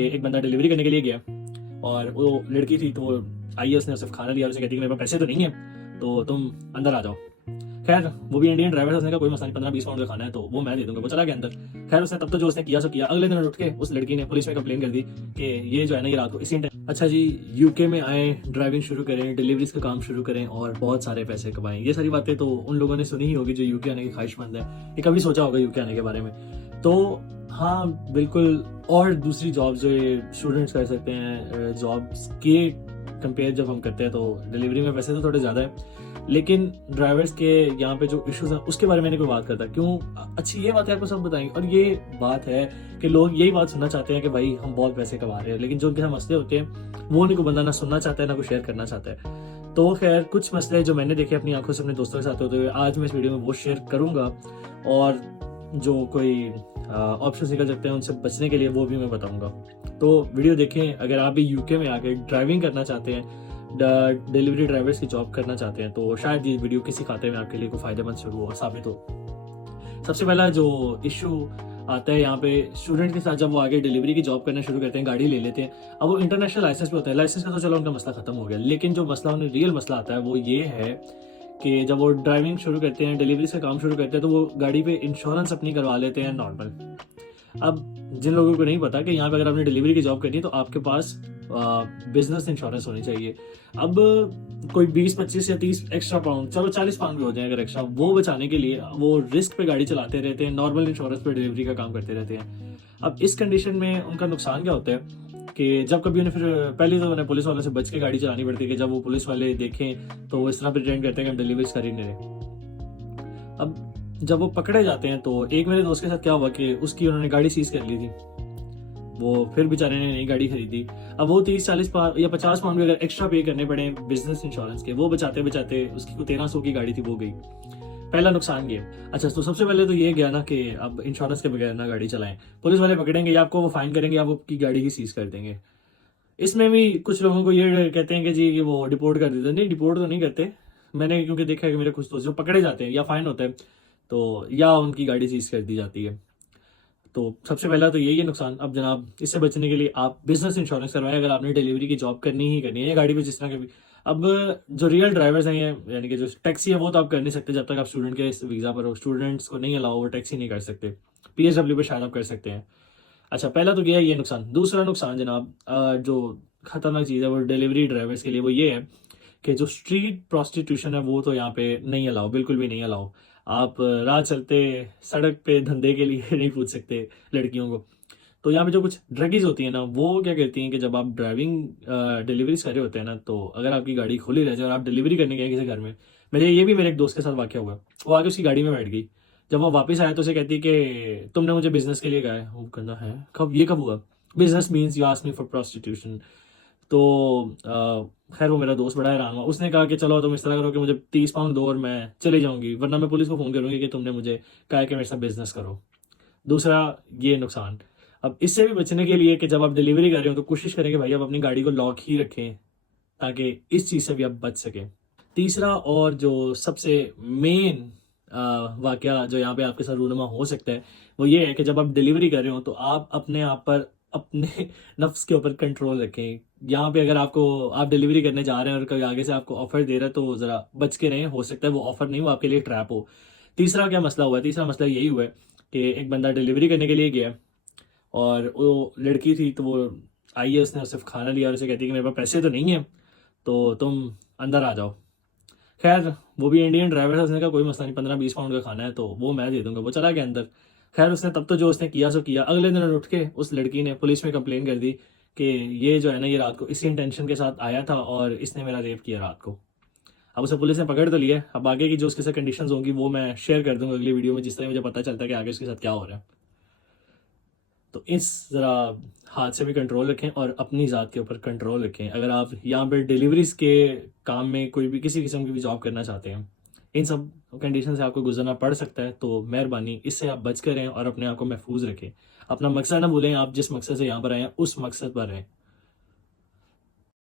एक बंदा डिलीवरी करने के लिए गया और वो लड़की थी, तो वो आई है, उसने सिर्फ खाना लिया और उसे कहती कि मेरे पास पैसे तो नहीं है, तो तुम अंदर आ जाओ। खैर वो भी इंडियन ड्राइवर था, उसने कहा कोई मसला नहीं, 15-20 पाउंड का खाना है तो वो मैं दे दूंगा। वो चला गया अंदर। खैर उसने तब तो जो उसने किया सो किया। अगले दिन उठ के उस लड़की ने पुलिस में कंप्लेन कर दी कि ये जो है ना, ये रात को इसी टाइम। अच्छा जी, यूके में आए, ड्राइविंग शुरू करें, डिलीवरीज का काम शुरू करें और बहुत सारे पैसे कमाएं। ये सारी बातें तो उन लोगों ने सुनी ही होगी जो यूके आने की ख्वाहिशमंद है, ये कभी सोचा होगा यूके आने के बारे में। तो हाँ बिल्कुल। और दूसरी जॉब जो स्टूडेंट्स कर सकते हैं, जॉब्स के कंपेयर जब हम करते हैं तो डिलीवरी में पैसे तो थोड़े ज़्यादा है, लेकिन ड्राइवर्स के यहाँ पे जो इश्यूज हैं उसके बारे में नहीं कोई बात करता। क्यों? अच्छी ये बात है, आपको सब बताएंगे। और ये बात है कि लोग यही बात सुनना चाहते हैं कि भाई हम बहुत पैसे कमा रहे हैं, लेकिन जो उनके साथ मसले होते हैं वो नहीं कोई बंदा ना सुनना चाहता है ना कोई शेयर करना चाहता है। तो खैर कुछ मसले जो मैंने देखे अपनी आंखों से अपने दोस्तों के साथ होते हुए, आज मैं इस वीडियो में वो शेयर करूंगा। और जो कोई ऑप्शन निकल सकते हैं उनसे बचने के लिए वो भी मैं बताऊंगा। तो वीडियो देखें। अगर आप भी यूके में आके ड्राइविंग करना चाहते हैं, डिलीवरी ड्राइवर्स की जॉब करना चाहते हैं, तो शायद ये वीडियो किसी खाते में आपके लिए कोई फायदेमंद शुरू और साबित हो। सबसे पहला जो इशू आता है यहाँ पे स्टूडेंट के साथ, जब वो आगे डिलीवरी की जॉब करना शुरू करते हैं, गाड़ी ले लेते हैं। अब वो इंटरनेशनल लाइसेंस पे होता है, लाइसेंस का तो चलो उनका मसला खत्म हो गया, लेकिन जो मसला उन्हें रियल मसला आता है वो ये है कि जब वो ड्राइविंग शुरू करते हैं, डिलीवरी से काम शुरू करते हैं, तो वो गाड़ी पे इंश्योरेंस अपनी करवा लेते हैं नॉर्मल। अब जिन लोगों को नहीं पता कि यहाँ पे अगर आपने डिलीवरी की जॉब करनी है तो आपके पास बिजनेस इंश्योरेंस होनी चाहिए। अब कोई 20-25 या 30 एक्स्ट्रा पाउंड, चलो 40 पाउंड भी हो जाए अगर एक्स्ट्रा, वो बचाने के लिए वो रिस्क पे गाड़ी चलाते रहते हैं, नॉर्मल इंश्योरेंस पे डिलीवरी का काम करते रहते हैं। अब इस कंडीशन में उनका नुकसान क्या होता है कि जब कभी उन्हें, फिर पहले तो उन्हें पुलिस वालों से बच के गाड़ी चलानी पड़ती है कि जब वो पुलिस वाले देखें तो वो इस तरह प्रिटेंड करते हैं कि हम डिलीवरी कर ही नहीं रहे। अब जब वो पकड़े जाते हैं तो एक मेरे दोस्त के साथ क्या हुआ कि उसकी उन्होंने गाड़ी सीज कर ली थी। वो फिर बेचारे ने नई गाड़ी खरीदी। अब वो 30-40 या 50 पाउंड भी अगर एक्स्ट्रा पे करने पड़े बिजनेस इंश्योरेंस के, वो बचाते बचाते उसकी को 1300 की गाड़ी थी वो गई। पहला नुकसान ये। अच्छा, तो सबसे पहले तो ये गया ना कि अब इंश्योरेंस के बगैर ना गाड़ी चलाएं, पुलिस वाले पकड़ेंगे या आपको वो फाइन करेंगे, आप आपकी गाड़ी की सीज कर देंगे। इसमें भी कुछ लोगों को ये कहते हैं कि जी कि वो डिपोर्ट कर देते हैं। नहीं, डिपोर्ट तो नहीं करते। मैंने क्योंकि देखा है कि मेरे कुछ दोस्त जो पकड़े जाते हैं या फाइन होता है तो या उनकी गाड़ी सीज कर दी जाती है। तो सबसे पहला तो यही है नुकसान। अब जनाब इससे बचने के लिए आप बिजनेस इंश्योरेंस करवाएं अगर आपने डिलीवरी की जॉब करनी ही करनी है, या गाड़ी पे जिस तरह के भी। अब जो रियल ड्राइवर्स हैं, यानी कि जो टैक्सी है, वो तो आप कर नहीं सकते जब तक आप स्टूडेंट के इस वीज़ा पर हो। स्टूडेंट्स को नहीं अलाउ, वो टैक्सी नहीं कर सकते। PSW पे शायद आप कर सकते हैं। अच्छा, पहला तो गया ये नुकसान। दूसरा नुकसान जनाब, जो खतरनाक चीज़ है वो डिलीवरी ड्राइवर्स के लिए वो ये है कि जो स्ट्रीट प्रोस्टिट्यूशन है वो तो यहाँ पे नहीं अलाउ, बिल्कुल भी नहीं अलाउ। आप राह चलते सड़क पे धंधे के लिए नहीं पूछ सकते लड़कियों को। तो यहाँ पे जो कुछ ड्रगीज होती है ना, वो क्या कहती हैं कि जब आप ड्राइविंग डिलीवरी कर रहे होते हैं ना, तो अगर आपकी गाड़ी खुली रह जाए और आप डिलीवरी करने गए किसी घर में, मेरे एक दोस्त के साथ वाकया हुआ। वो आगे उसकी गाड़ी में बैठ गई। जब वो वापस आया तो उसे कहती कि तुमने मुझे बिजनेस के लिए कहा है। वो कहना है कब, ये कब हुआ? Business means you ask me for prostitution. तो खैर वो मेरा दोस्त बड़ा हैरान हुआ। उसने कहा कि चलो तुम इस तरह करो कि मुझे 30 पाउंड दो और मैं चली जाऊंगी, वरना मैं पुलिस को फोन करूंगी कि तुमने मुझे कहा है कि मेरे साथ बिजनेस करो। दूसरा ये नुकसान। अब इससे भी बचने के लिए कि जब आप डिलीवरी कर रहे हो तो कोशिश करें कि भाई आप अपनी गाड़ी को लॉक ही रखें ताकि इस चीज़ से भी आप बच सकें। तीसरा और जो सबसे मेन वाकया जो यहाँ पे आपके साथ रूनुमा हो सकता है वो ये है कि जब आप डिलीवरी कर रहे हो तो आप अपने आप पर, अपने नफ्स के ऊपर कंट्रोल रखें। यहाँ पे अगर आप डिलीवरी करने जा रहे हैं और कोई आगे से आपको ऑफर दे रहा है तो ज़रा बच के रहें। हो सकता है वो ऑफर नहीं, वो आपके लिए ट्रैप हो। तीसरा क्या मसला हुआ है? तीसरा मसला यही हुआ है कि एक बंदा डिलीवरी करने के लिए गया और वो लड़की थी, तो वो आई है, उसने सिर्फ खाना लिया और उसे कहती कि मेरे पास पैसे तो नहीं है, तो तुम अंदर आ जाओ। खैर वो भी इंडियन ड्राइवर था, उसने कहा कोई मसला नहीं, 15-20 पाउंड का खाना है तो वो मैं दे दूंगा। वो चला गया अंदर। खैर उसने तब तो जो उसने किया सो किया। अगले दिन उठ के उस लड़की ने पुलिस में कंप्लेन कर दी कि ये जो है ना, ये रात को इसी इंटेंशन के साथ आया था और इसने मेरा रेप किया रात को। अब उसे पुलिस ने पकड़ तो लिया। अब आगे की जो उसके साथ कंडीशंस होंगी वो मैं शेयर कर दूंगा अगली वीडियो में, जिस तरह मुझे पता चलता है कि आगे उसके साथ क्या हो रहा है। तो इस ज़रा हाथ से भी कंट्रोल रखें और अपनी ज़ात के ऊपर कंट्रोल रखें। अगर आप यहाँ पर डिलीवरीज के काम में कोई भी किसी किस्म की भी जॉब करना चाहते हैं, इन सब कंडीशन से आपको गुजरना पड़ सकता है, तो मेहरबानी इससे आप बच कर रहें और अपने आप को महफूज रखें। अपना मकसद ना भूलें। आप जिस मकसद से यहाँ पर आए हैं उस मकसद पर रहें।